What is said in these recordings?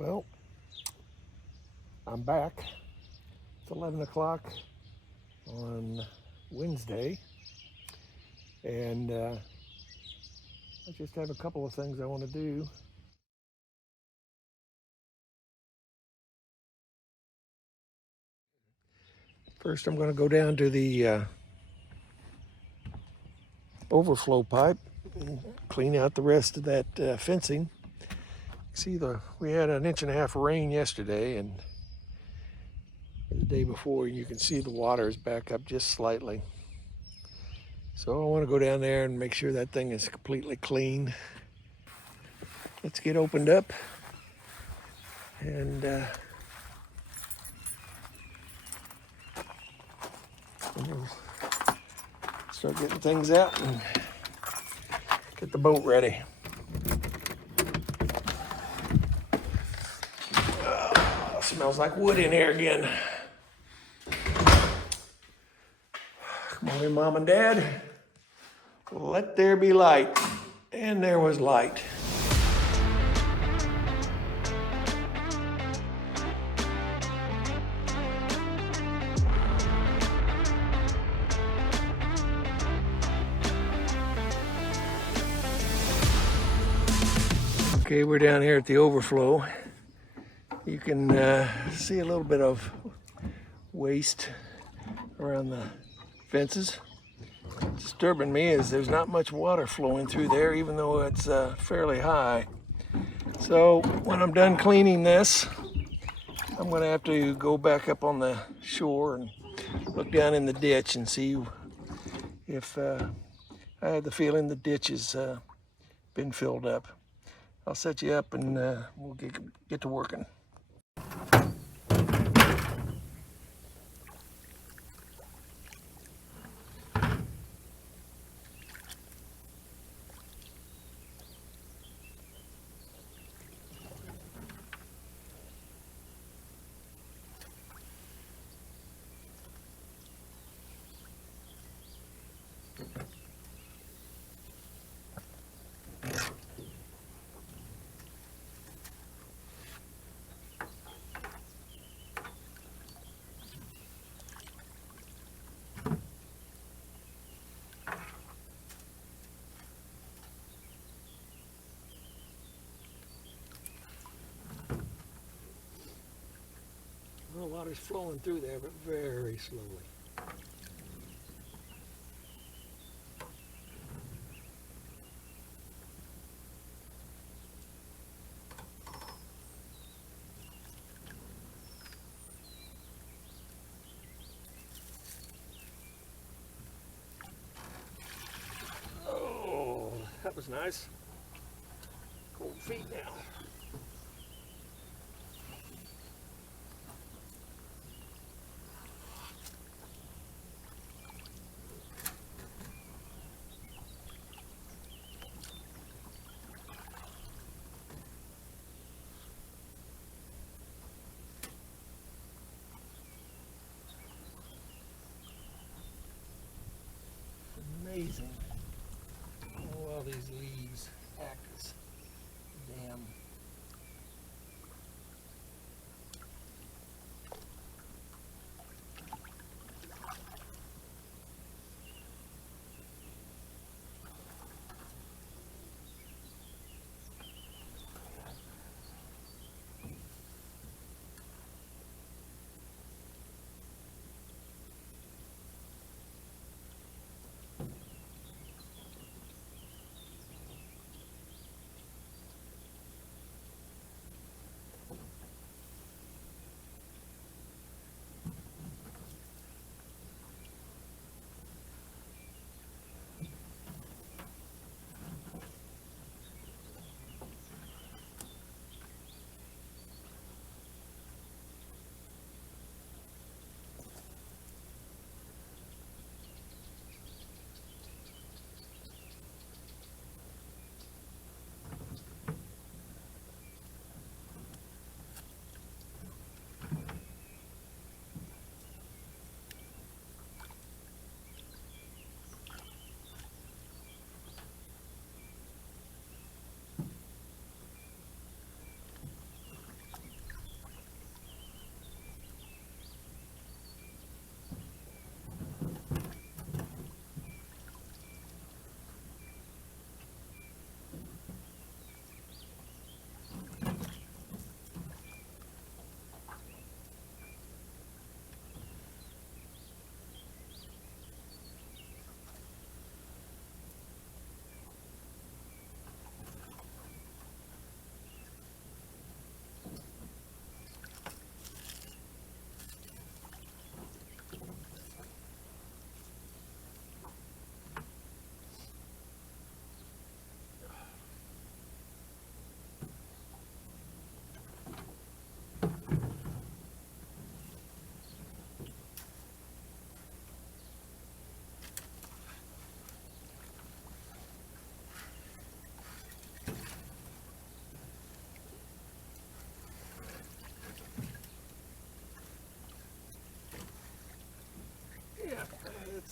Well, I'm back. It's 11 o'clock on Wednesday, and I just have a couple of things I want to do. First, I'm going to go down to the overflow pipe and clean out the rest of that fencing. See, we had an inch and a half of rain yesterday and the day before, and you can see the water is back up just slightly. So I want to go down there and make sure that thing is completely clean. Let's get opened up and we'll start getting things out and get the boat ready. Smells like wood in here again. Come on in, Mom and Dad. Let there be light. And there was light. Okay, we're down here at the overflow. You can see a little bit of waste around the fences. What's disturbing me is there's not much water flowing through there, even though it's fairly high. So when I'm done cleaning this, I'm going to have to go back up on the shore and look down in the ditch and see if I have the feeling the ditch has been filled up. I'll set you up and we'll get to working. Well, water's flowing through there, but very slowly. Oh, that was nice. Cold feet now. Amazing how well these leaves act as dam.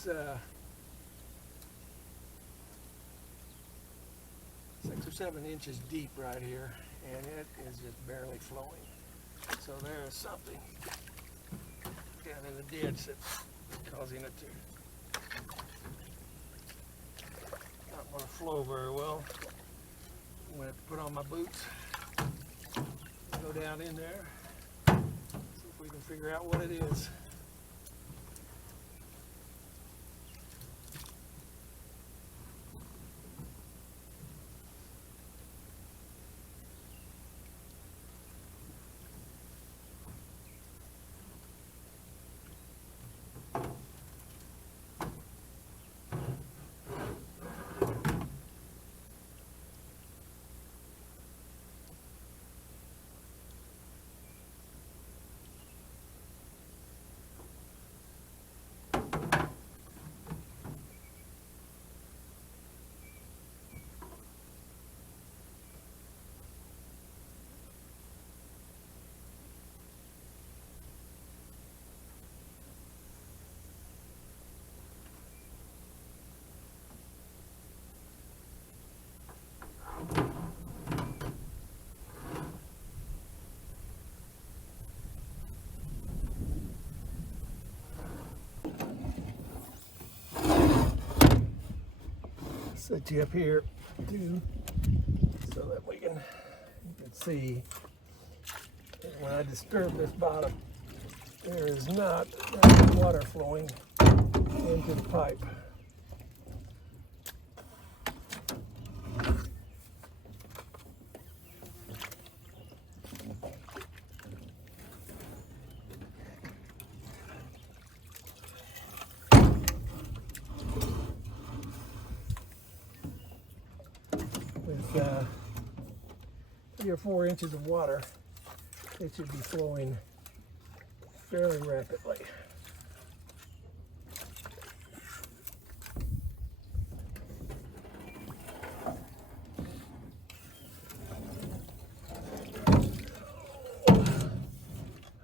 6 or 7 inches deep right here, and it is just barely flowing. So there is something down in the ditch that's causing it to not want to flow very well. I'm going to have to put on my boots, go down in there, see if we can figure out what it is. Set you up here too, so that you can see when I disturb this bottom, there is not that water flowing into the pipe. With 3 or 4 inches of water, it should be flowing fairly rapidly.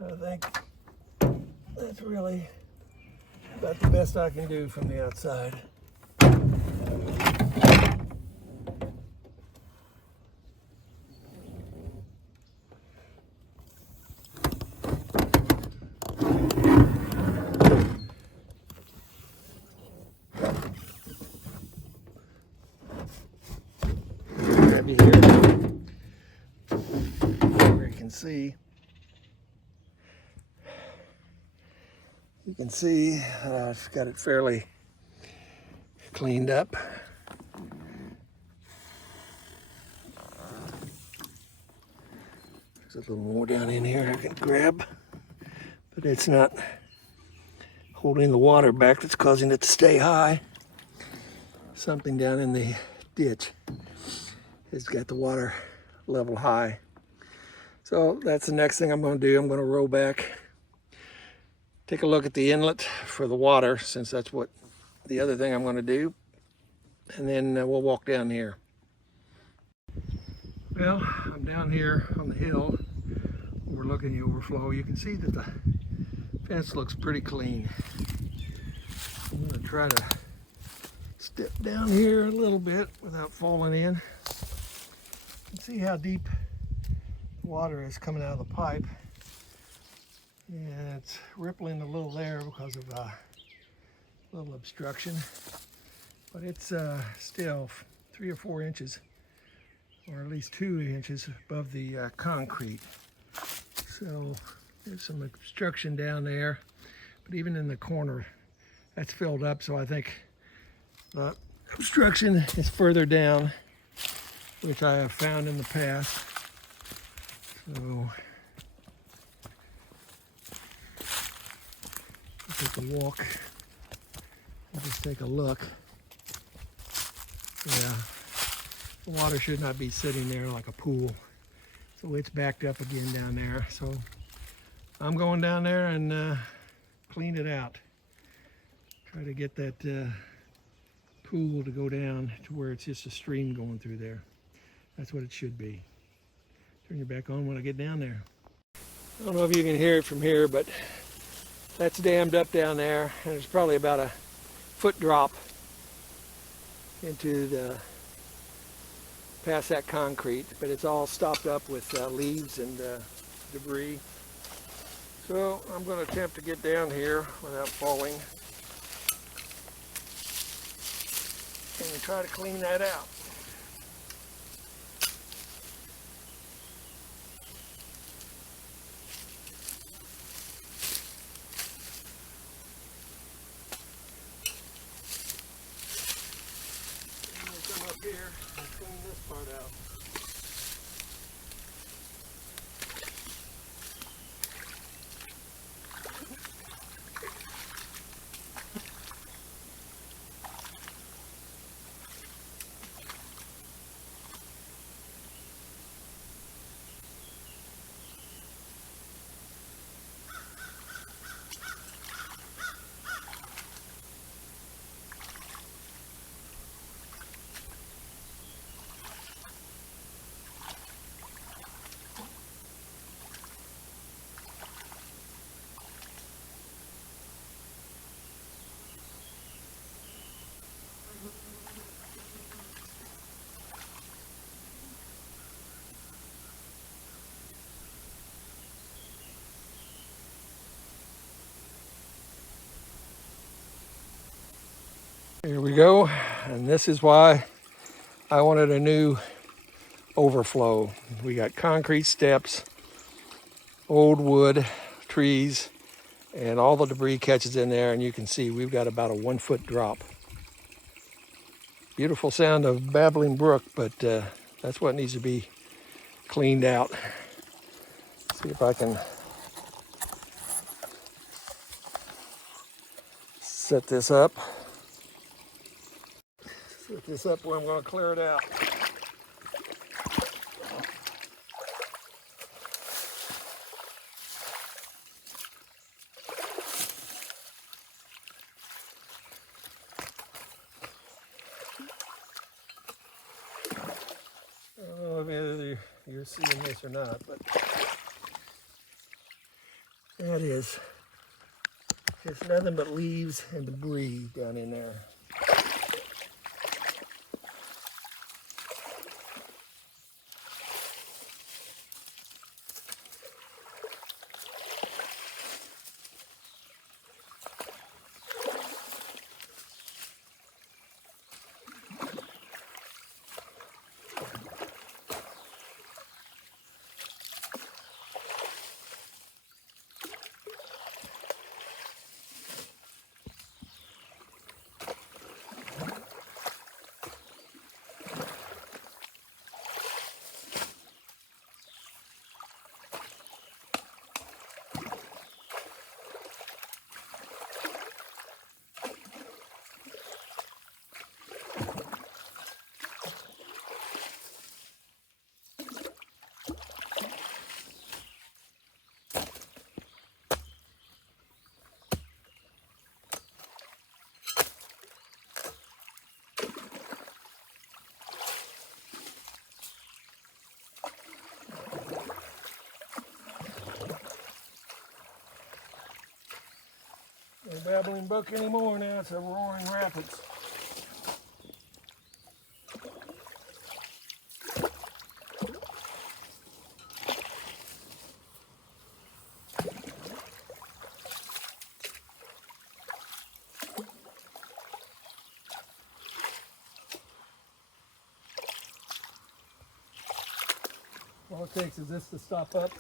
I think that's really about the best I can do from the outside. Grab you here where you can see. You can see I've got it fairly cleaned up. There's a little more down in here I can grab, but it's not holding the water back that's causing it to stay high. Something down in the ditch has got the water level high. So that's the next thing I'm going to do. I'm going to row back, take a look at the inlet for the water, since that's what the other thing I'm going to do, and then we'll walk down here. Well, I'm down here on the hill overlooking the overflow. You can see that the fence looks pretty clean. I'm going to try to step down here a little bit without falling in. You can see how deep the water is coming out of the pipe. And it's rippling a little there because of a little obstruction, but it's still 3 or 4 inches, or at least 2 inches above the concrete. So there's some obstruction down there, but even in the corner, that's filled up. So I think the obstruction is further down, which I have found in the past. So take a walk and just take a look. Yeah, the water should not be sitting there like a pool. So it's backed up again down there. So I'm going down there and clean it out. Try to get that pool to go down to where it's just a stream going through there. That's what it should be. Turn your back on when I get down there. I don't know if you can hear it from here, but that's dammed up down there, and there's probably about a 1-foot drop into the past that concrete, but it's all stopped up with leaves and debris. So I'm going to attempt to get down here without falling and try to clean that out. I'm going to come up here and clean this part out. Here we go, and this is why I wanted a new overflow. We got concrete steps, old wood, trees, and all the debris catches in there, and you can see we've got about a 1-foot drop. Beautiful sound of babbling brook, but that's what needs to be cleaned out. See if I can set this up. Set this up where I'm going to clear it out. I don't know if you're seeing this or not, but that is just nothing but leaves and debris down in there. No babbling brook anymore now, it's a roaring rapids. All it takes is this to stop up,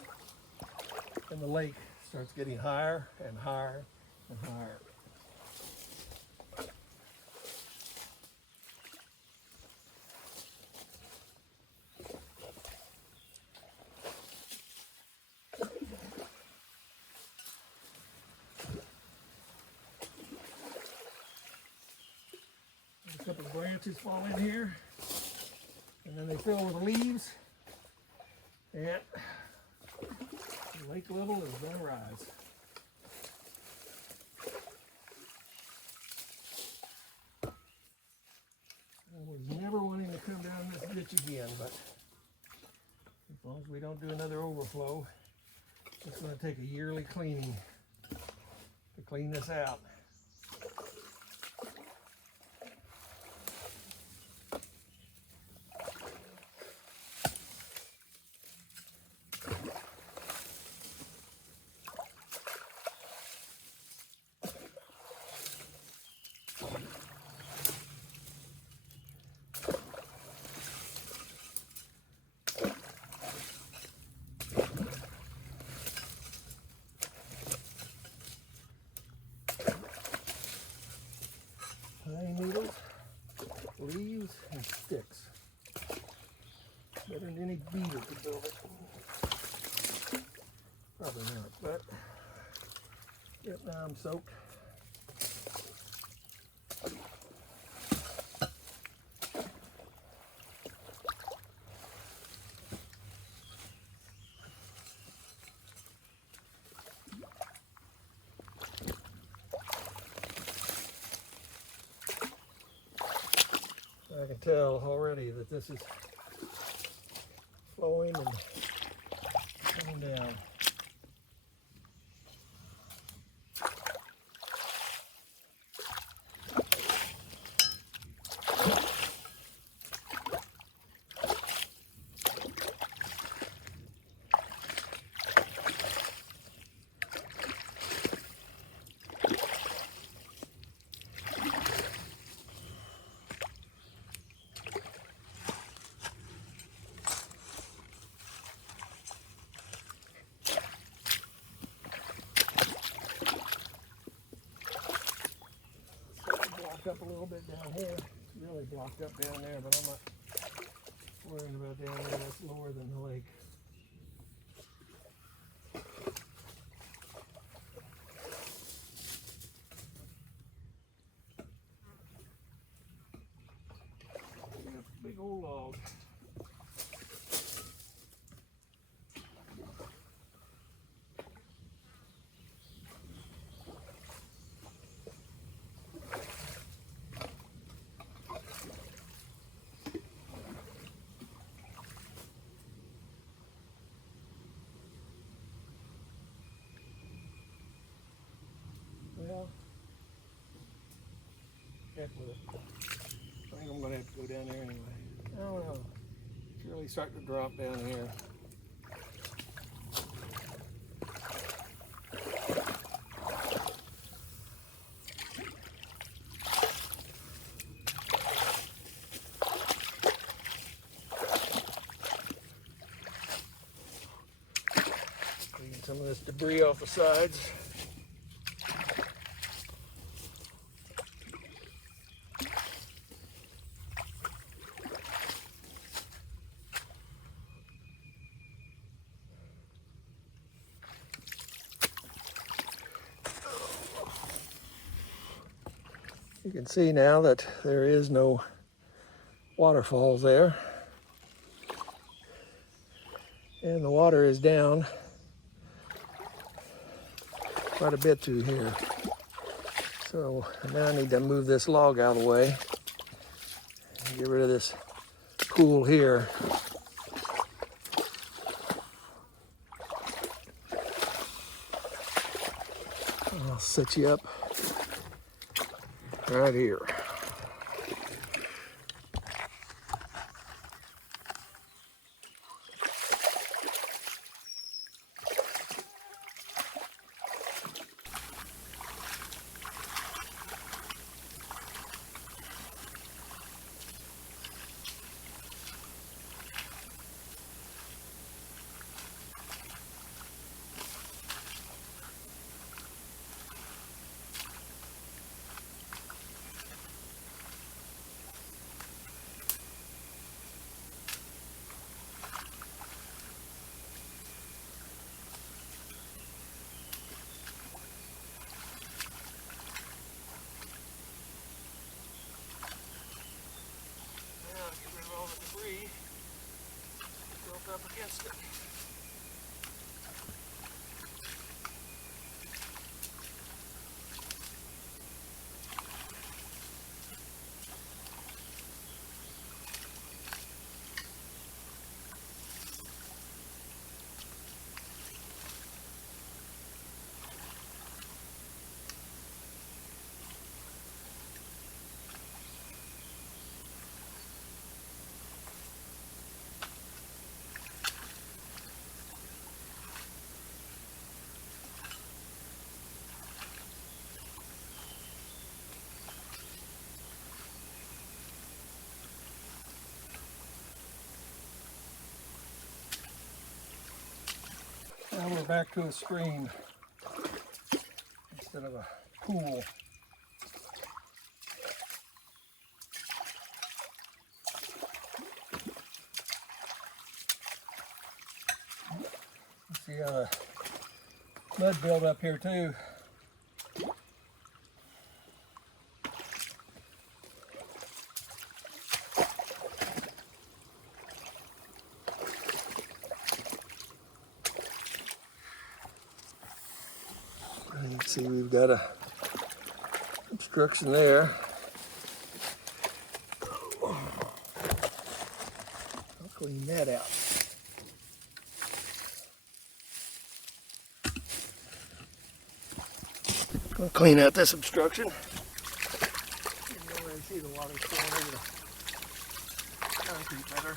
and the lake starts getting higher and higher and higher. A couple of branches fall in here, and then they fill with leaves, and the lake level is going to rise. I was never wanting to come down this ditch again, but as long as we don't do another overflow, it's going to take a yearly cleaning to clean this out. leaves and sticks. Better than any beater to build it. Probably not, but yep, now I'm soaked. I can tell already that this is flowing and coming down. Up a little bit down here. It's really blocked up down there, but I'm not worrying about down there. That's lower than the lake. Big old log. Well, heck with it. I think I'm going to have to go down there anyway. I don't know. It's really starting to drop down here. Clean some of this debris off the sides. You can see now that there is no waterfalls there. And the water is down quite a bit through here. So now I need to move this log out of the way and get rid of this pool here. I'll set you up right here. Debris built up against it. Now we're back to a stream instead of a pool. you got a mud build up here too. You can see we've got a obstruction there. I'll clean that out. I'll clean out this obstruction. You can go and see the water flowing over the concrete better.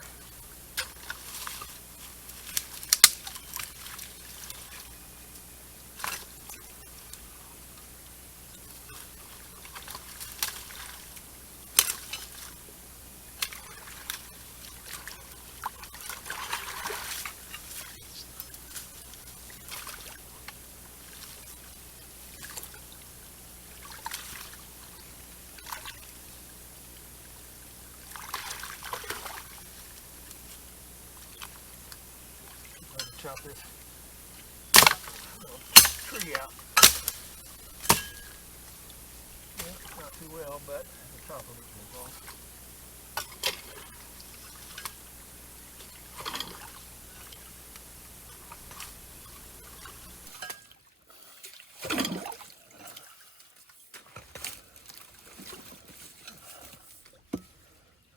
Chop this little tree out. Yeah, not too well, but the top of it will fall.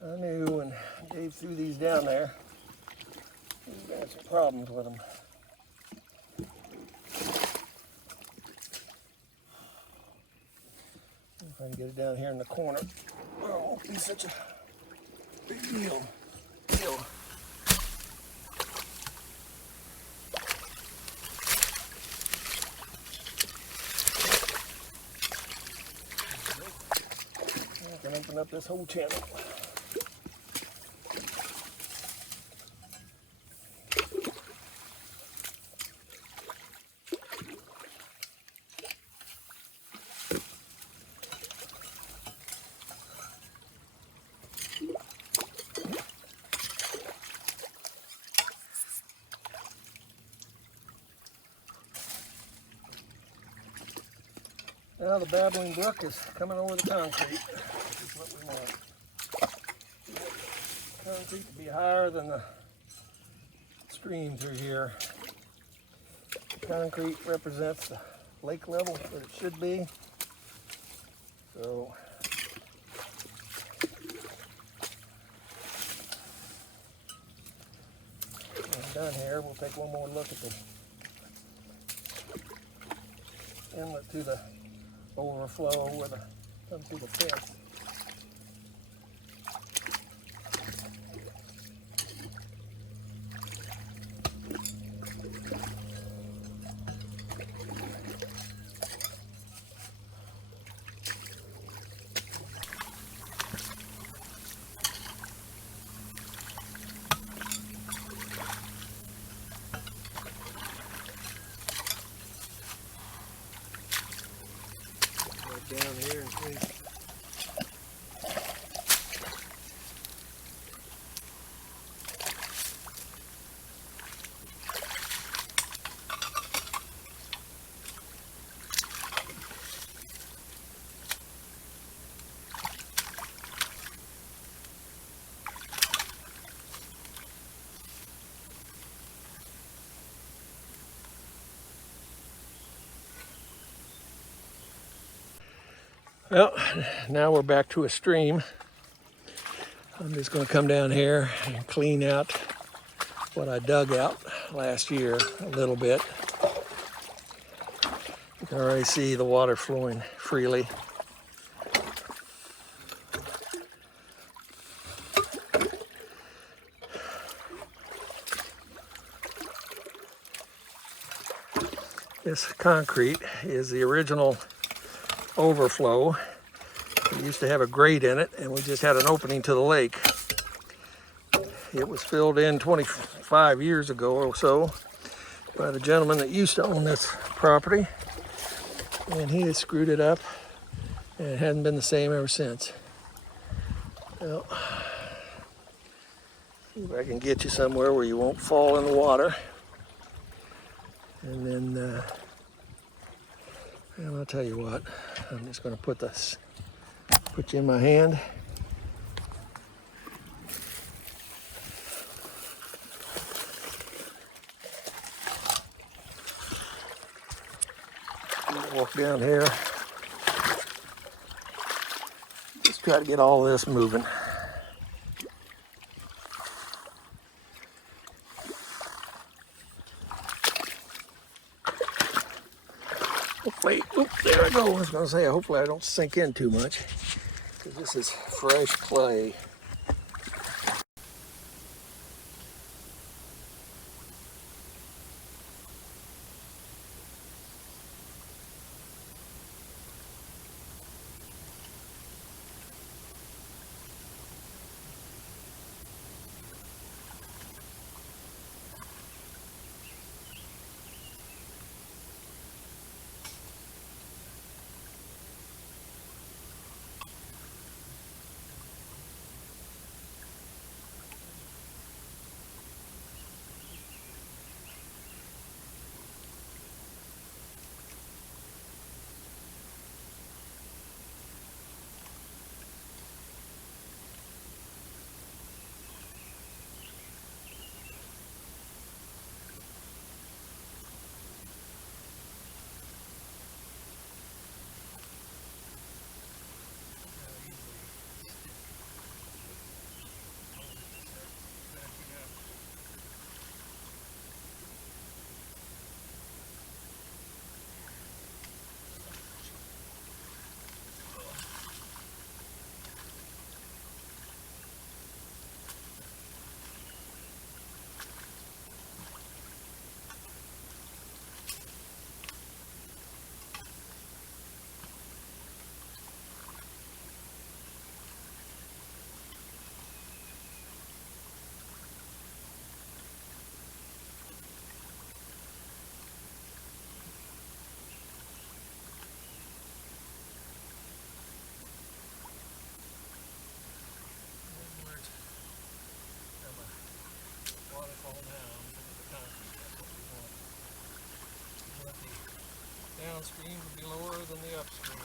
I knew when Dave threw these down there, we had some problems with them. If I can get it down here in the corner, oh, it won't be such a big deal. I can open up this whole channel. Now the babbling brook is coming over the concrete. This is what we want. Concrete to be higher than the stream through here. Concrete represents the lake level that it should be. So when I'm done here, we'll take one more look at the inlet to the overflow where the comes through the fence. Down here and see. Well, now we're back to a stream. I'm just going to come down here and clean out what I dug out last year a little bit. You can already see the water flowing freely. This concrete is the original overflow. We used to have a grate in it and we just had an opening to the lake. It was filled in 25 years ago or so by the gentleman that used to own this property, and he has screwed it up and it hasn't been the same ever since. Well, see if I can get you somewhere where you won't fall in the water. And then, and I'll tell you what, I'm just going to put you in my hand. Walk down here. Just try to get all this moving. Hopefully, oops, there I go. I was going to say, hopefully I don't sink in too much, because this is fresh clay. Downstream would be lower than the upstream.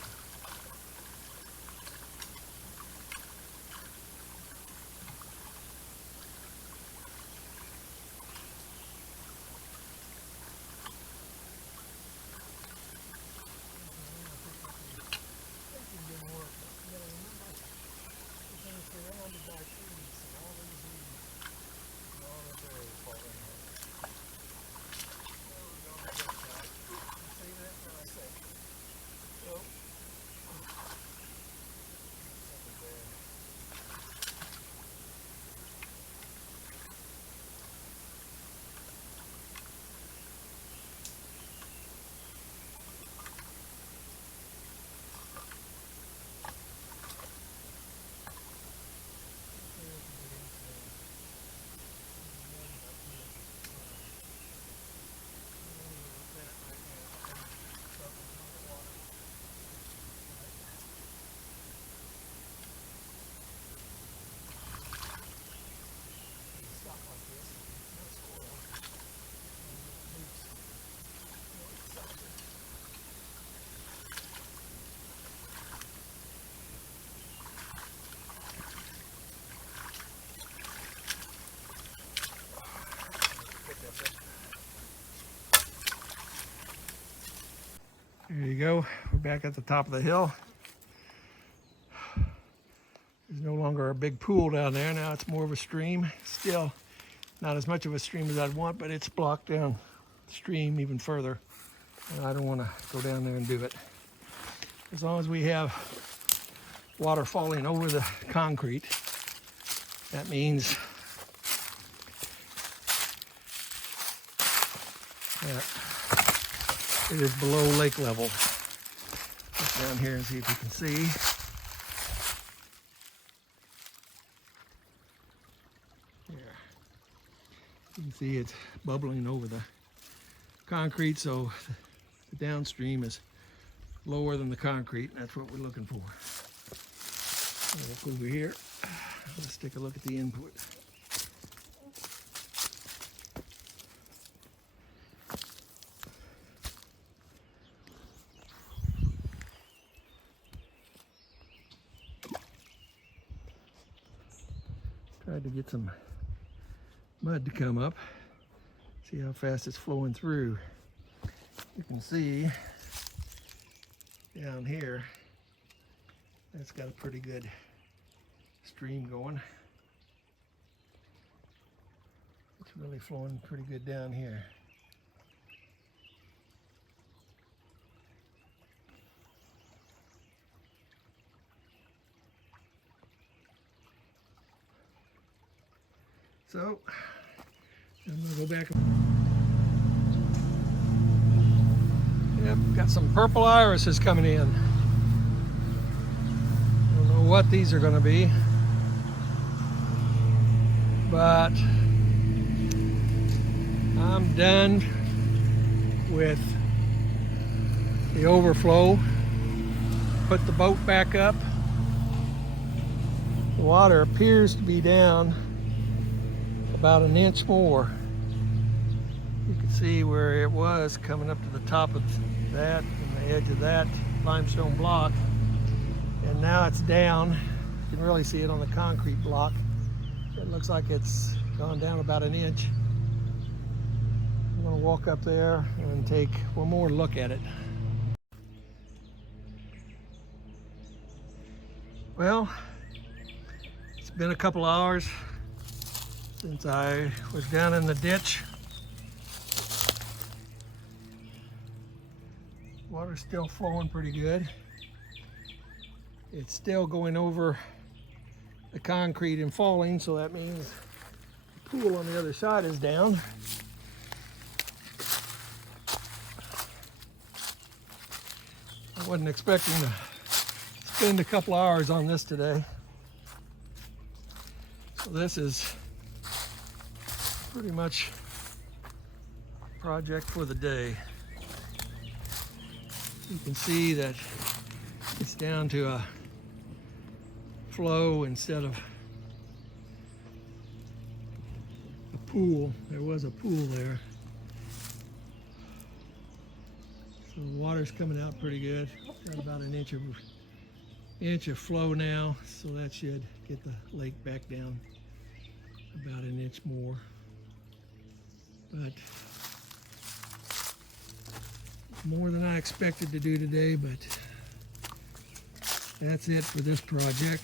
There you go. We're back at the top of the hill. There's no longer a big pool down there. Now it's more of a stream. Still not as much of a stream as I'd want, but it's blocked down the stream even further. And I don't want to go down there and do it. As long as we have water falling over the concrete, that means that it is below lake level. Look down here and see if you can see. Here. You can see it's bubbling over the concrete, so the downstream is lower than the concrete, and that's what we're looking for. Look over here. Let's take a look at the input. Tried to get some mud to come up. See how fast it's flowing through. You can see down here, that's got a pretty good stream going. It's really flowing pretty good down here. So I'm gonna go back. Yep, got some purple irises coming in. Don't know what these are gonna be, but I'm done with the overflow. Put the boat back up. The water appears to be down about an inch more. You can see where it was coming up to the top of that and the edge of that limestone block, and now it's down. You can really see it on the concrete block. It looks like it's gone down about an inch. I'm going to walk up there and take one more look at it. Well, it's been a couple hours since I was down in the ditch. Water's still flowing pretty good. It's still going over the concrete and falling, so that means the pool on the other side is down. I wasn't expecting to spend a couple hours on this today. So this is pretty much project for the day. You can see that it's down to a flow instead of a pool. There was a pool there. So the water's coming out pretty good. Got about an inch of flow now, so that should get the lake back down about an inch more. But more than I expected to do today, but that's it for this project.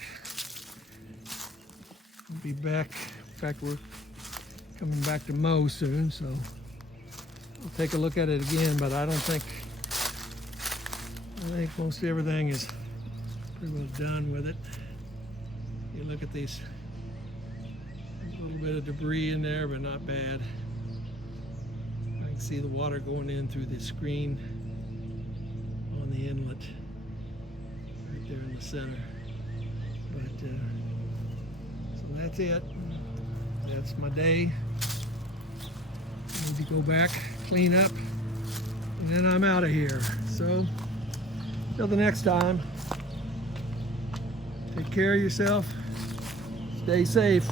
I'll be back. In fact, we're coming back to mow soon, so I'll take a look at it again, but I think most everything is pretty well done with it. You look at these, a little bit of debris in there, but not bad. See the water going in through the screen on the inlet right there in the center. But so that's it. That's my day. I need to go back, clean up, and then I'm out of here. So till the next time, take care of yourself, stay safe.